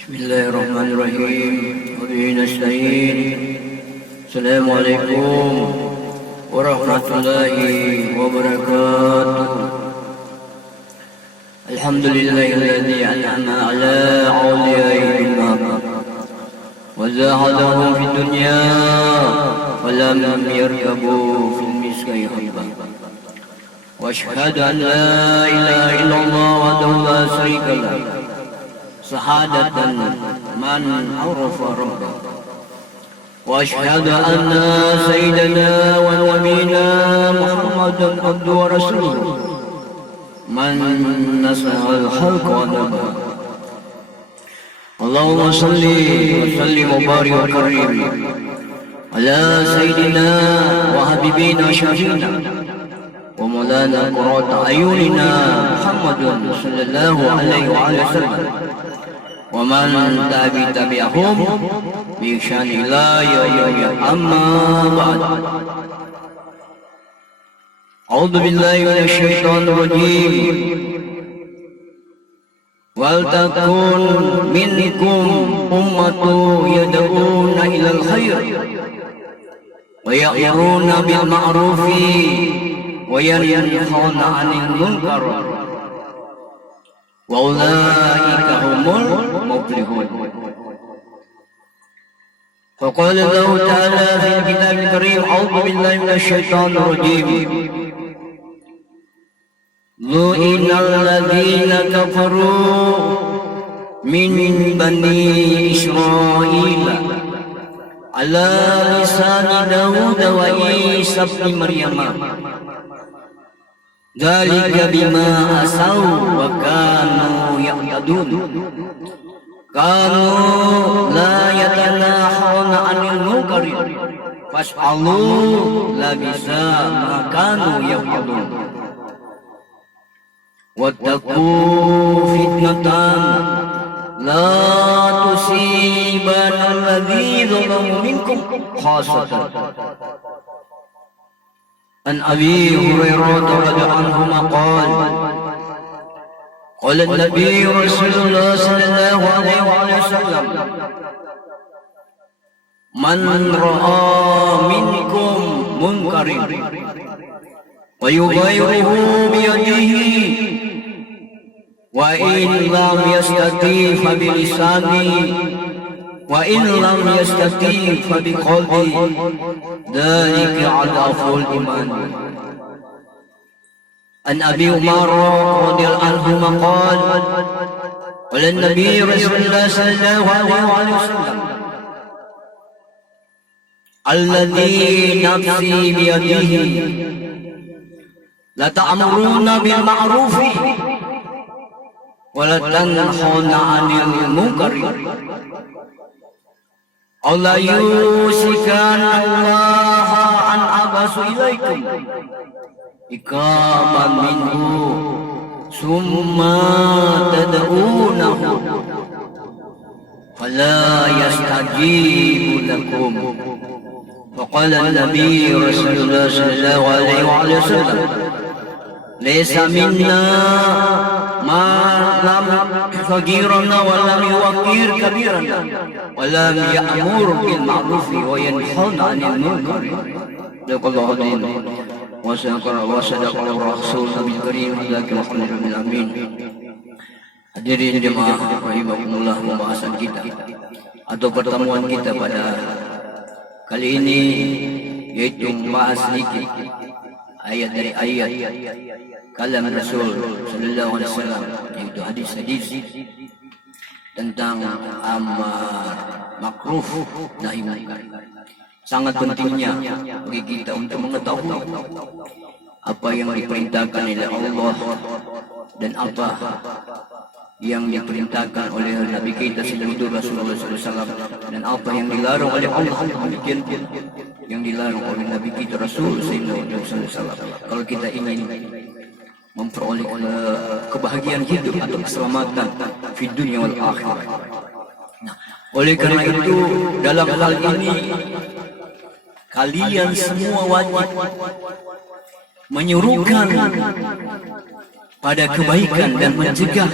Bismillahirrahmanirrahim. Wabihi nasta'in. Assalamualaikum warahmatullahi wabarakatuh. Alhamdulillahilladzi an'ama ala awliyaihi bil mahab wa zahadahum fid dunya wa lam yarkabu fil miski habba. Wa asyhadu an la ilaha illallah wahdahu la syarika lahu sahadatan man arafa rabbah. Wa asyhadu anna sayyidana wa nabiyana Muhammadan abduhu wa rasuluhu man nasahal khalqa wa nabah. Allahumma salli wa sallim wa barik wa karim ala sayyidina wa habibina syafiina wa maulana qurrata ayunina Muhammadun sallallahu alaihi wa sallam wa man tabi'ahum bi ihsan ila yaumil amma ba'd. A'udzu billahi minasy syaithanir rajim. Wal takun minkum ummatun yad'una ilal khair wa ya'muruna bil ma'rufi wa yanhauna 'anil munkar wa ulaika humul muflihun. فقال الله تعالى في الكتاب الكريم أعوذ بالله من الشيطان الرجيم لئن الذين كفروا من بني إسرائيل على لسان داود وعيسى ابن مريم ذلك بما عصوا وكانوا يعتدون كانوا لا يتناهون عن المنكر فاسألوا لبئس ما كانوا يفعلون واتقوا فتنة لا تصيبن الذين ظلموا منكم خاصة. عن أبي هريرة رضي الله عنهما قال قال النبي رسول الله صلى الله عليه وسلم من رأى منكم منكرا ويغيره بيده وإن لم يستطع فبلسانه وإن لم يستطع فبقلبه ذلك أضعف الإيمان. عن أبي عمر رضي الله عنهما قال قال النبي رسول الله صلى الله عليه وسلم الذي نفسي بيده لتأمرون بالمعروف ولا تنهون عن المنكر أو لا يوشكن الله أن أبعث إليكم إقاما منه ثم تدعونه فلا يستجيب لكم. فقال النبي رسول الله صلى الله عليه وسلم ليس منا ما لم صغيرنا ولم يوقر كبيرنا ولم يأمر بالمعروف وينهى عن المنكر. صدق الله العظيم وصدق Rasul Nabi Karim Allahumma amin. Hadirin jemaah rahimakumullah, pembahasan kita atau pertemuan kita pada kali ini yaitu membahas sedikit ayat dari ayat kalam Rasul sallallahu alaihi wasallam, yaitu hadis-hadis tentang amar makruf nahi munkar. Sangat pentingnya bagi kita untuk mengetahui apa yang diperintahkan oleh Allah dan apa yang diperintahkan oleh Nabi kita sallallahu alaihi wasallam dan apa yang dilarang oleh Allah, demikian pun yang dilarang oleh Nabi kita Rasul sallallahu alaihi wasallam. Kalau kita ingin memperoleh kebahagiaan hidup atau keselamatan di dunia wal akhirah. Nah, oleh karena itu dalam hal ini kalian semua wajib menyuruhkan pada kebaikan dan mencegah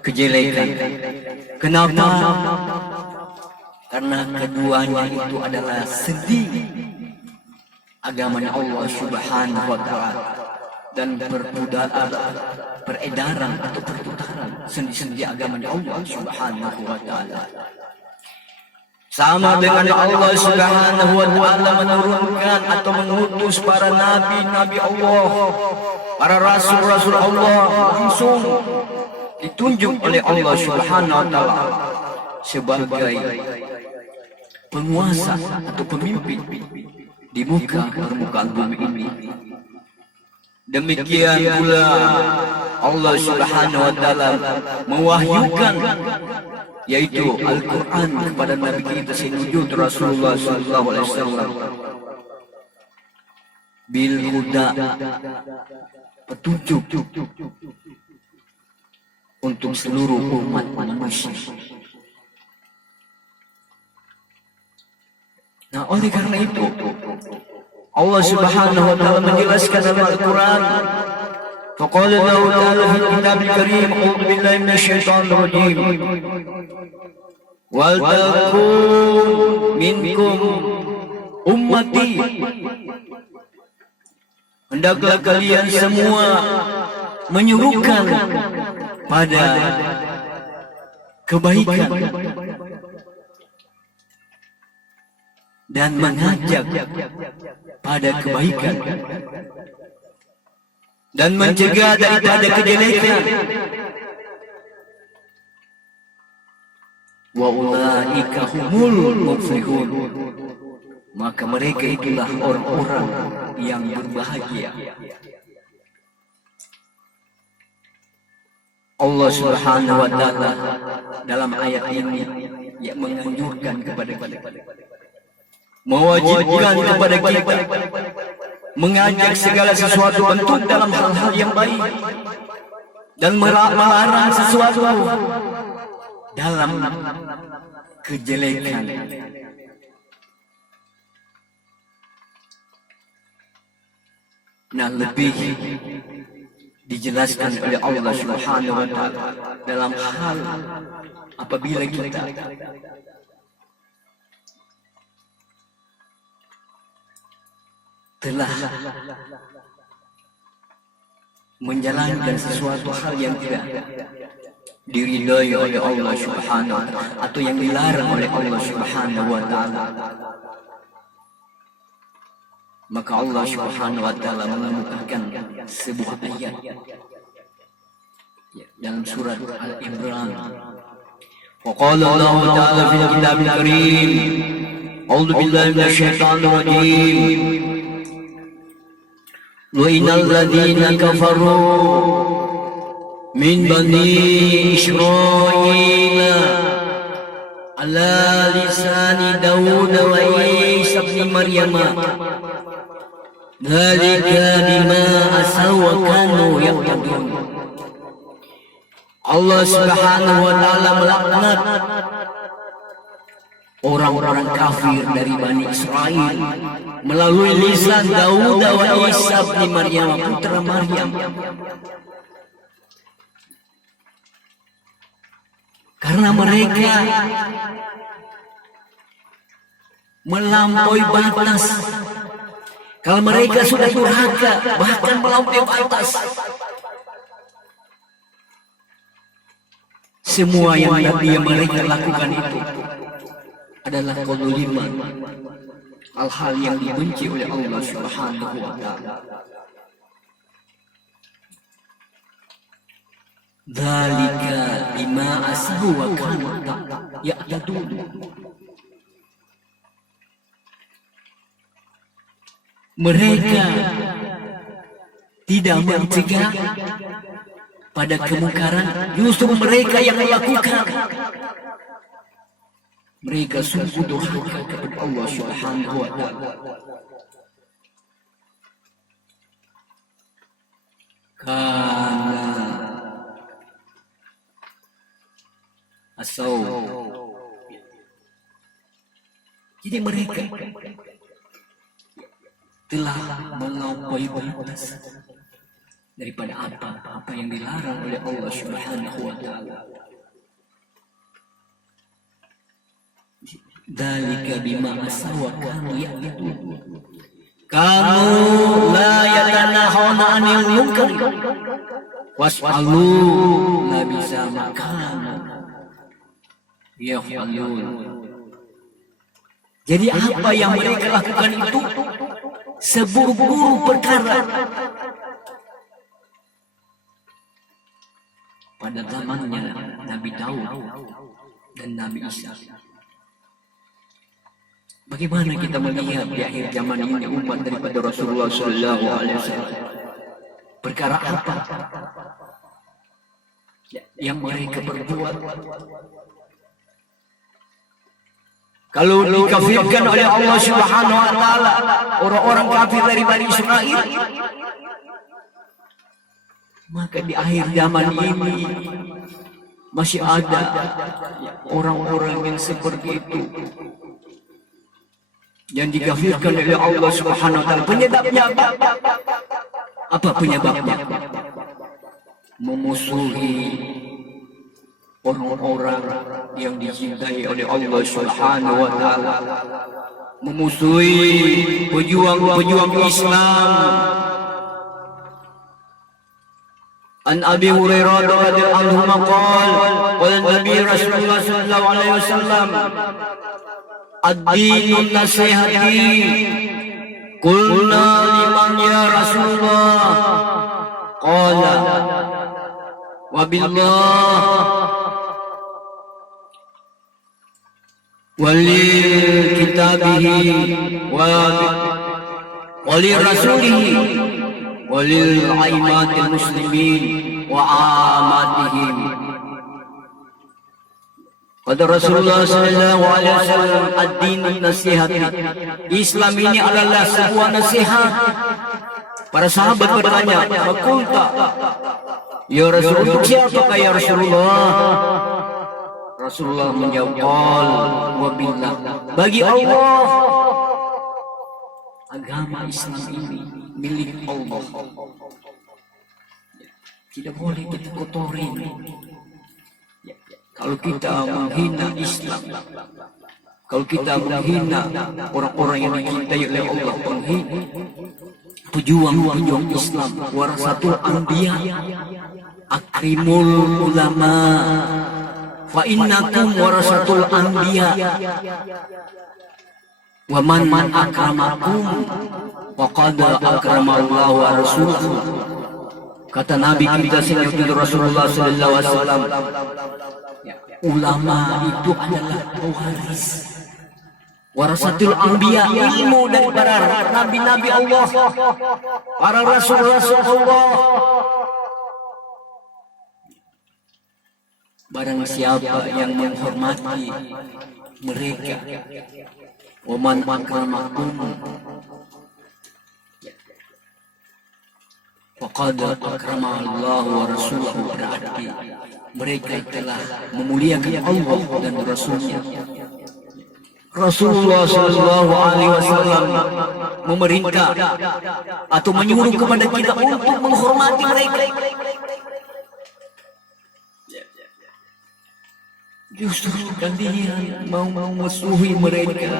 kejelekan. Kenapa? Karena keduanya itu adalah sendi agama Allah Subhanahu wa taala, dan peredaran atau perputaran sendi-sendi agama Allah Subhanahu wa taala. Sama dengan Allah Subhanahu wa taala menurunkan atau mengutus para nabi-nabi Allah, para rasul-rasul Allah, langsung ditunjuk oleh Allah Subhanahu wa taala sebagai penguasa atau pemimpin di permukaan bumi ini. Demikian pula Allah Subhanahu wa taala mewahyukan, yaitu Al-Quran, kepada Nabi kita sewujud Rasulullah sallallahu alaihi wasallam bil huda, petunjuk untuk seluruh umat manusia. Nah, oleh karena itu Allah Subhanahu wa taala menjelaskan dalam Al-Quran, faqala lahu ta'ala fil kitabil karim, a'udzu billahi minasyaitonir rajim, wal takun minkum ummati, hendaklah kalian semua menyuruhkan pada kebaikan dan mengajak pada kebaikan dan mencegah daripada kejelekan. Wa ulaika humul muflihun, maka mereka itulah orang-orang yang berbahagia. Allah Subhanahu wa taala dalam ayat ini yang menganjurkan kepada kita, mewajibkan kepada kita mengajak segala sesuatu bentuk dalam hal-hal yang baik dan melarang sesuatu dalam kejelekan. Nah, lebih dijelaskan oleh Allah Subhanahu wa taala dalam hal apabila kita telah menjalankan sesuatu hal yang tidak diridhai oleh Allah Subhanahu wa taala atau yang dilarang oleh Allah Subhanahu wa taala, maka Allah Subhanahu wa taala mengemukakan sebuah ayat dalam surat Al-Imran. Wa qala Allah ta'ala fil kitabil karim, a'udzu billahi minasyaitonir rajim, wa innal ladzina kafaru min bani Israil ala lisani Daud wa Isa ibn Maryam dzalika bima asaw wa kanu ya'tadun. Allah Subhanahu wa taala melaknat orang-orang kafir dari Bani Israel melalui lisan Daud wa Isa bin Maryam, putra Maryam, karena mereka melampaui batas. Kalau mereka sudah durhaka, bahkan melampaui batas, semua yang mereka lakukan itu adalah kezaliman, hal-hal yang dibenci oleh Allah Subhanahu wa taala. Dzalika bima asaw wa kanu ya'tadun. Mereka tidak mencegah pada kemungkaran, justru mereka yang melakukan. Mereka sungguh durhaka kepada Allah Subhanahu wa taala. Kana asau. Jadi mereka telah melampaui batas daripada apa yang dilarang oleh Allah Subhanahu wa taala. Dzalika bima asaw kanu ya'tun. Kanu la yatanahuna 'anil munkar was'alu nabi sama kana yaf'alun. Jadi apa yang mereka lakukan itu seburuk-buruk perkara. Pada zamannya Nabi Daud dan Nabi Isa. Bagaimana kita melihat di akhir zaman ini umat daripada Rasulullah Sallallahu Alaihi Wasallam? Perkara apa yang mereka perbuat? Kalau dikafirkan oleh Allah Subhanahu Wa Taala, orang-orang kafir dari Bani Israel, maka di akhir zaman ini masih ada orang-orang yang seperti itu yang dikafirkan oleh Allah Subhanahu Wa Taala. Penyebabnya apa? Apa penyebabnya? Memusuhi orang-orang yang dicintai oleh Allah Subhanahu Wa Taala, memusuhi pejuang-pejuang Islam. An Abi Hurairah radhiyallahu anhu qala qala Nabi Rasulullah sallallahu alaihi wasallam ad-dinun nasihati. Qulna liman ya Rasulullah? Qala wa billah wali kitabihi wali rasulihi walil aimatil muslimin wa amatihim. Kata Rasulullah sallallahu alaihi wasallam, ad-dinun nasihati. Islam ini adalah sebuah nasihat. Para sahabat bertanya, "Fakulta ya Rasul, untuk siapakah ya Rasulullah?" Rasulullah menjawab, "Wa billah." Bagi Allah. Agama Islam ini milik Allah. Tidak boleh kita kotori. Kalau kita menghina Islam, kalau kita menghina orang-orang yang dicintai oleh Allah, menghina pejuang-pejuang Islam, warasatul anbiya, akrimul ulama, fa innakum warasatul anbiya. Wa man akramakum faqad akramallahu wa rasuluhu. Kata Nabi kita Sayyidina Rasulullah sallallahu alaihi wasallam, ulama itu adalah pewaris, warasatul anbiya, ilmu dari para nabi-nabi Allah, para rasul-rasul Allah. Barang siapa yang menghormati mereka, wa man akramakum faqad akramallahu wa rasuluhu, berarti mereka telah memuliakan Allah dan Rasulnya. Rasulullah sallallahu alaihi wasallam memerintah atau menyuruh kepada kita untuk menghormati mereka. Justru kalian mau memusuhi mereka.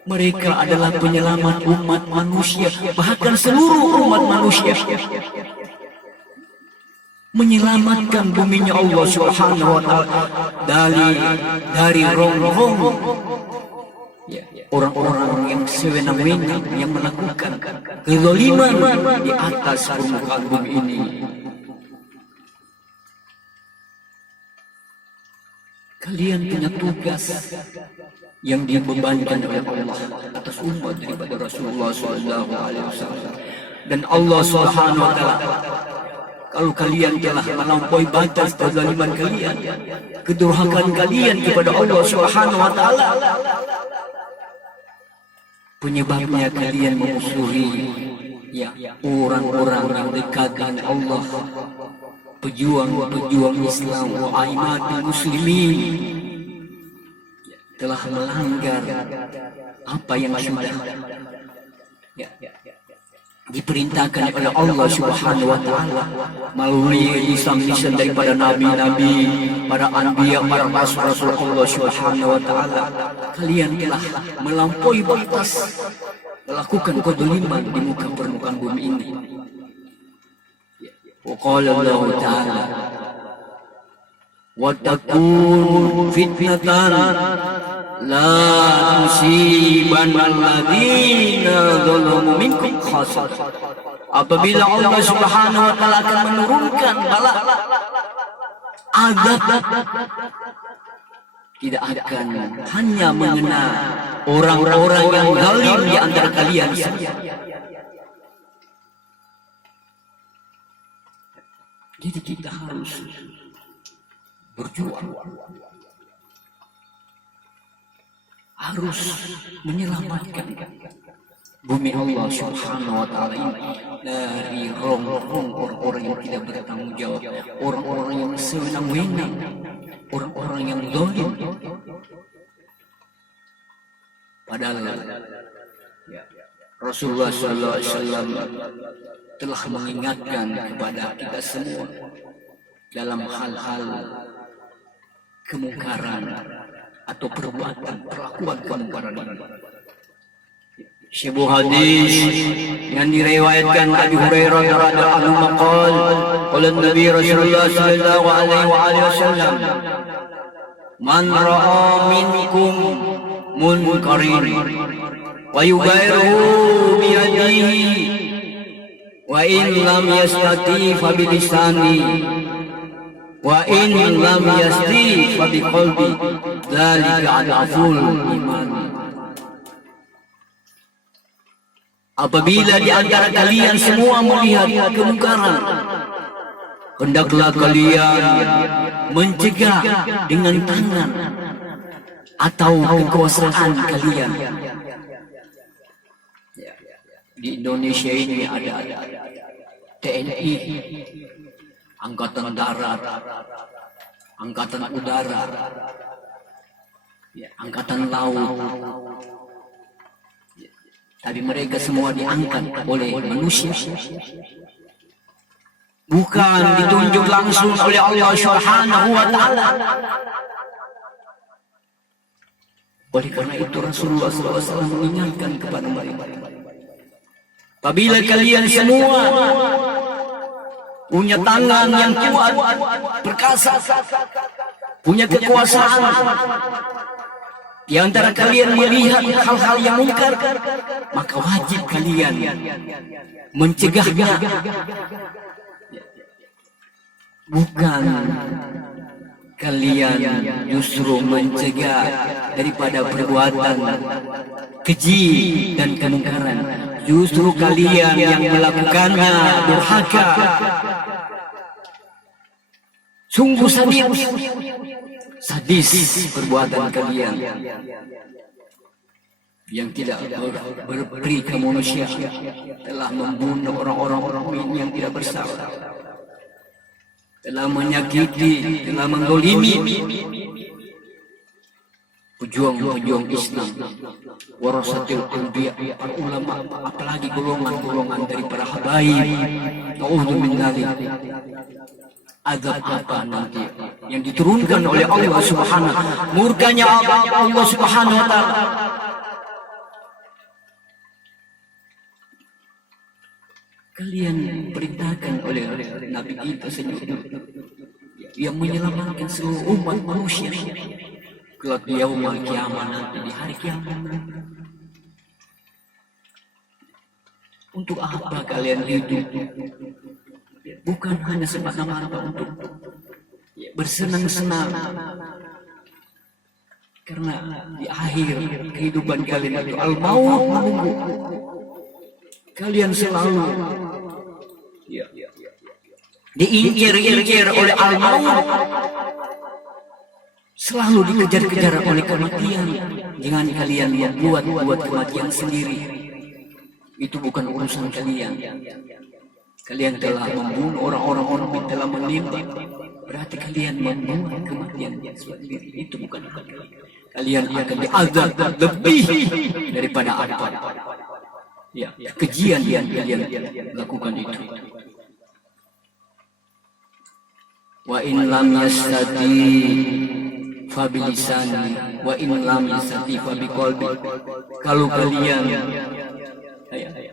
Mereka adalah penyelamat umat manusia, bahkan seluruh umat manusia. Menyelamatkan buminya Allah Subhanahu wa taala dari rongrong orang-orang yang sewenang-wenang yang melakukan kezaliman di atas permukaan bumi ini. Kalian punya tugas yang dibebankan oleh Allah atas umat daripada Rasulullah sallallahu alaihi wasallam. Dan Allah Subhanahu wa taala, kalau kalian telah melampaui batas kezaliman kalian, kedurhakaan kalian kepada Allah Subhanahu wa taala, penyebabnya kalian memusuhi orang-orang yang dekat dengan Allah, pejuang-pejuang Islam, wa'aimatul muslimin, telah melanggar apa yang sudah diperintahkan oleh Allah Subhanahu wa taala melalui lisan-lisan daripada nabi-nabi, para anbiya, para rasul Allah Subhanahu wa taala. Kalian telah melampaui batas melakukan kedzaliman di muka permukaan bumi ini. Wa qala Allah taala wa takun fitnatan la tusibanna alladziina zalamu minkum khassatan. Apabila Allah Subhanahu wa taala akan menurunkan bala azab, tidak akan hanya mengena orang-orang yang zalim di antara kalian saja. Jadi kita harus berjuang, harus menyelamatkan bumi Allah Subhanahu wa taala ini dari rong-rong orang-orang yang tidak bertanggung jawab, orang-orang yang sewenang-wenang, orang-orang yang zalim. Padahal Rasulullah sallallahu alaihi wasallam telah mengingatkan kepada kita semua dalam hal-hal kemungkaran atau perbuatan perlakuan kemungkaran ini. Sebuah hadis yang diriwayatkan Abi Hurairah radhiyallahu anhu maqal qala Nabi Rasulullah sallallahu alaihi wasallam man ra'a minkum munkarin wa yughayyiruhu bi yadihi wa in lam yastati fa bi lisani wa in lam yastati fa bi qalbi dzalika adaful iman. Apabila di antara kalian semua melihat kemungkaran, hendaklah kalian mencegah dengan tangan atau kekuasaan kalian. Di Indonesia ini ada TNI, Angkatan Darat, Angkatan Udara, Angkatan Laut. Tapi mereka semua diangkat oleh manusia, bukan ditunjuk langsung oleh Allah Subhanahu wa taala. Oleh karena itu Rasulullah SAW mengingatkan kepada mereka, apabila kalian semua punya tangan yang kuat, perkasa, punya kekuasaan, di antara kalian melihat hal-hal yang mungkar, maka wajib kalian mencegahnya. Bukan kalian justru mencegah daripada perbuatan keji dan kemungkaran. Justru kalian yang melakukannya durhaka. Sungguh sadis perbuatan kalian yang tidak berperi kemanusiaan, telah membunuh orang-orang yang tidak bersalah, telah menyakiti, telah menggolimi pejuang-pejuang Islam, warasatil anbiya, para ulama, apalagi golongan-golongan dari para habaib. Na'udzu min dzalik. Azab apa nanti yang diturunkan oleh Allah Subhanahu, murkanya Allah Subhanahu wa taala. Kalian perintahkan oleh Nabi kita sendiri yang menyelamatkan seluruh umat manusia kelak di yaumul kiamah, nanti di hari kiamat. Untuk apa kalian hidup? Bukan hanya semata-mata untuk bersenang-senang, karena di akhir kehidupan kalian itu al-maut menunggu. Kalian selalu diincar-incar oleh al-maut, selalu dikejar-kejar oleh kematian. Jangan kalian buat kematian sendiri, itu bukan urusan kalian. Kalian telah membunuh orang-orang yang telah menimpa, berarti kalian membunuh kematian sendiri. Itu bukan kalian akan diazab lebih daripada apa Ya, kejian yang kalian lakukan itu. Wa in lam yastati fa bilisani wa in lam yastati fa biqalbi. Kalau kalian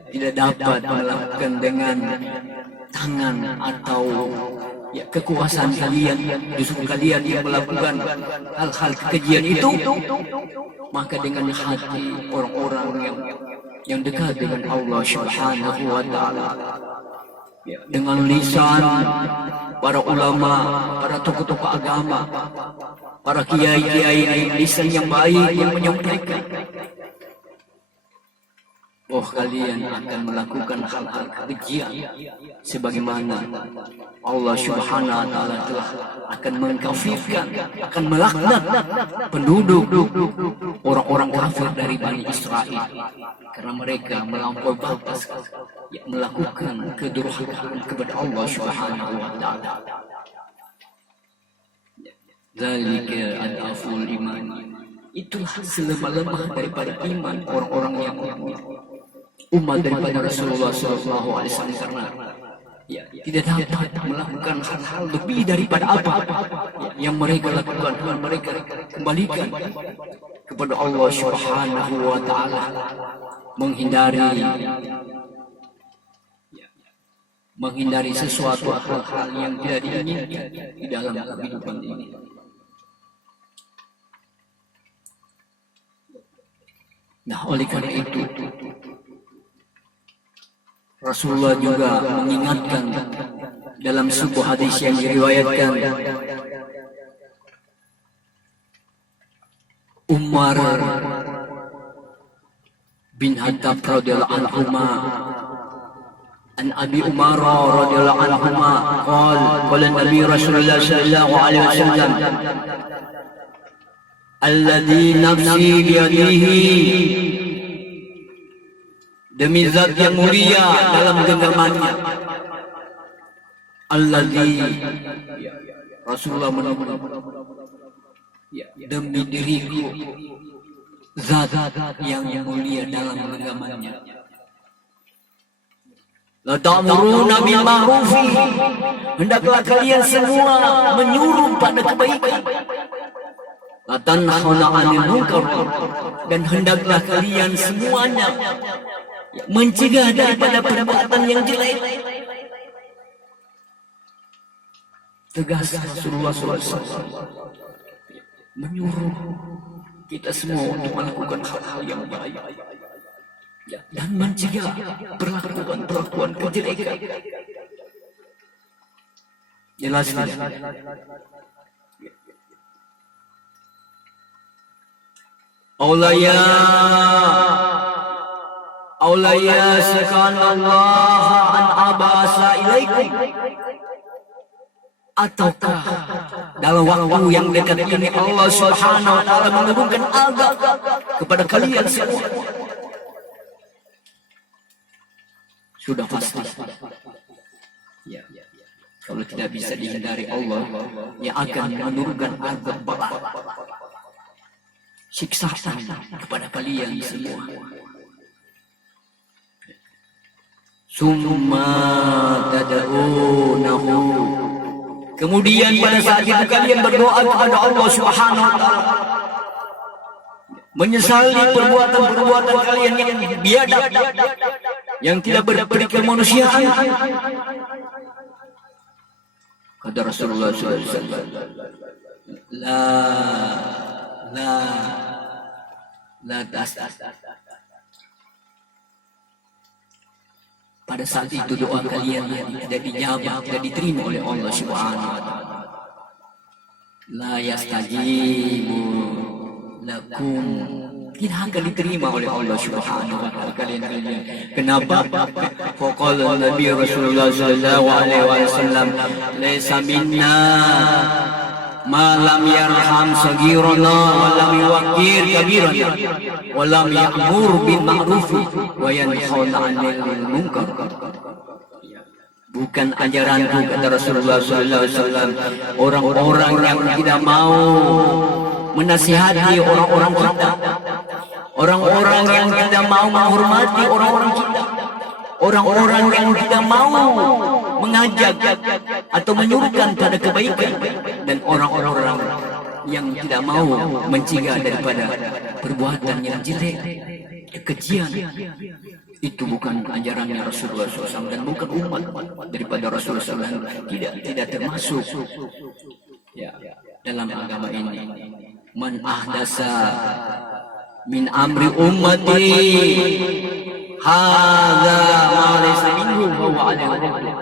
tidak dapat melakukan dengan tangan atau kekuasaan kalian, justru kalian yang melakukan hal-hal kekejian itu, maka dengan hati orang-orang yang dekat dengan Allah Subhanahu wa taala, dengan lisan para ulama, para tokoh-tokoh agama, para kiai-kiai, lisan yang baik yang menyampaikan, kalian akan melakukan hal-hal kekejian sebagaimana Allah Subhanahu wa taala telah akan mengkafirkan, akan melaknat penduduk orang-orang kafir dari Bani Israel karena mereka melampaui batas melakukan kedurhakaan kepada Allah Subhanahu wa taala. Zalika adaful iman. Itulah selemah-lemah daripada iman orang-orang yang umat daripada Rasulullah SAW, karena tidak dapat melakukan hal-hal lebih daripada apa yang mereka lakukan, mereka kembalikan kepada Allah Subhanahu wa taala, menghindari sesuatu hal-hal yang tidak diinginkan di dalam kehidupan ini. Nah, oleh karena itu Rasulullah juga mengingatkan dalam sebuah hadis yang diriwayatkan Umar bin Khattab radhiyallahu anhu an Abi Umar radhiyallahu anhu qala Nabi Rasulullah sallallahu alaihi wasallam alladzi nafsi biyadihi, demi zat yang mulia dalam genggamannya, alladzi, Rasulullah menyebut, demi diriku zat yang mulia dalam genggamannya, la ta'muruna bil ma'rufi, hendaklah kalian semua menyuruh pada kebaikan, la tanhauna 'anil munkar, dan hendaklah kalian semuanya mencegah daripada perbuatan yang jelek. Tegas Rasulullah SAW menyuruh kita semua untuk melakukan hal-hal yang baik dan mencegah perlakuan kejelekan. Jelas tidak? Aulaya sekanallah an abasa ilaikum, ataukah dalam waktu yang dekat ini Allah Subhanahu wa taala menurunkan azab kepada kalian semua? Sudah pasti. Ya. Kalau tidak bisa dihindari, Allah yang akan menurunkan azab bala, siksaan kepada kalian semua. Summa tad'unahu, kemudian pada saat itu kalian berdoa kepada Allah Subhanahu wa taala, menyesali perbuatan-perbuatan kalian yang biadab, yang tidak berberi kemanusiaan. Kata Rasulullah SAW, la tas. Pada saat itu doa kalian tidak dijawab, tidak diterima oleh Allah Subhanahu wa taala. La yastajibu lakum, tidak akan diterima oleh Allah Subhanahu wa taala kalian. Kenapa? Faqala Nabi Rasulullah sallallahu alaihi wasallam, laisa minna ma lam yarham sagirana wa lam yuwaqqir kabirana wa lam ya'mur bil ma'ruf wa yanhauna 'anil munkar. Bukan ajaranku, kata Rasulullah sallallahu alaihi wasallam, orang-orang yang tidak mau menasihati orang-orang kita, Orang-orang yang tidak mau menghormati orang-orang kita. Orang-orang yang tidak mau mengajak atau menyuruhkan pada kebaikan. Dan orang-orang yang tidak mau mencegah daripada perbuatan yang jelek, kekejian. Itu bukan ajarannya Rasulullah SAW dan bukan umat daripada Rasulullah SAW. Tidak termasuk ya, dalam agama ini. Man ahdasa min amri ummati hadza ma laysa minhu fahuwa alaihi.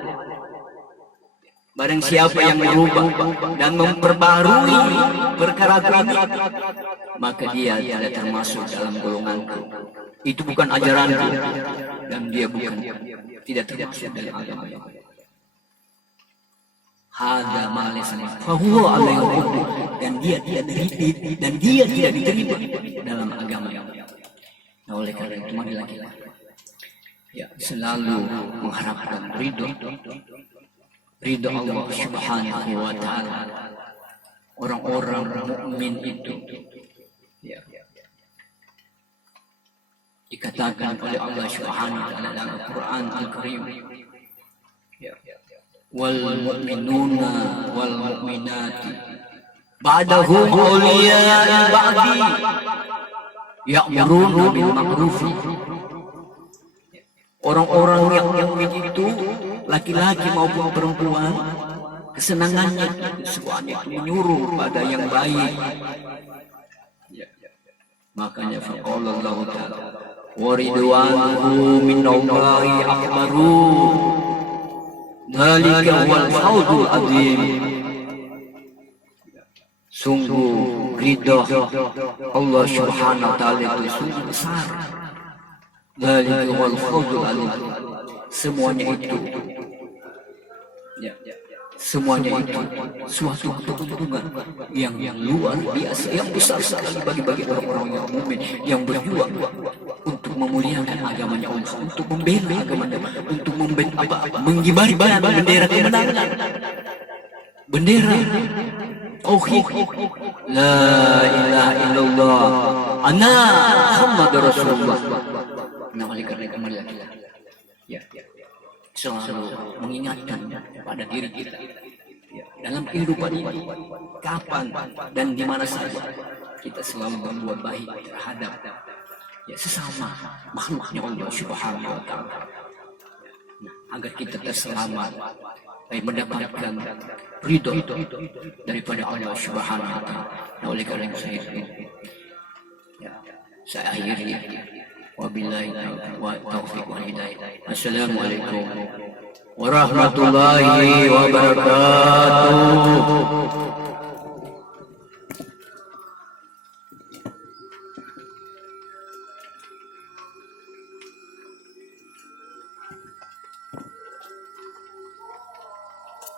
Barang siapa yang merubah dan memperbarui perkara ini, maka dia tidak termasuk dalam golonganku. Itu bukan ajaranku dan dia bukan tidak termasuk dalam agama. Hadza ma laysa minhu fahuwa alaihi, dan dia tidak diterima dalam agama. Nah, oleh karena itu marilah kita ya selalu mengharapkan ridho Allah Subhanahu wa taala. Orang-orang mukmin itu ya, dikatakan oleh Allah Subhanahu wa taala dalam Al-Qur'an Al-Karim, wal mu'minuna wal mu'minati ba'dahum awliya'i ba'di ya'muruna bil ma'ruf. Orang-orang yang begitu, laki-laki maupun perempuan, kesenangannya semuanya itu menyuruh pada yang baik. Makanya faqala Allah Ta'ala wa ridwanuhu minallahi akbaru dzalika wal fawzul azim. Sungguh ridha Allah Subhanahu wa taala itu sungguh besar. Dzalika wal fawzul azim. Semuanya itu suatu keuntungan yang luar biasa, yang besar sekali bagi orang-orang yang mukmin yang berjuang untuk memuliakan agamanya Allah, untuk membela agamanya, untuk mengibarkan bendera kemenangan, bendera tauhid, la ilaha illallah, ana Muhammadur Rasulullah. Nah, oleh karena itu marilah kita selalu mengingatkan pada diri kita dalam kehidupan ini, kapan dan di mana saja kita selalu berbuat baik terhadap sesama makhluknya Allah Subhanahu wa taala. Agar kita terselamat dan mendapatkan ridho daripada Allah Subhanahu wa taala. Nah, oleh karena itu saya akhiri. Wabillahi taufiq wal hidayah. Assalamualaikum warahmatullahi wabarakatuh.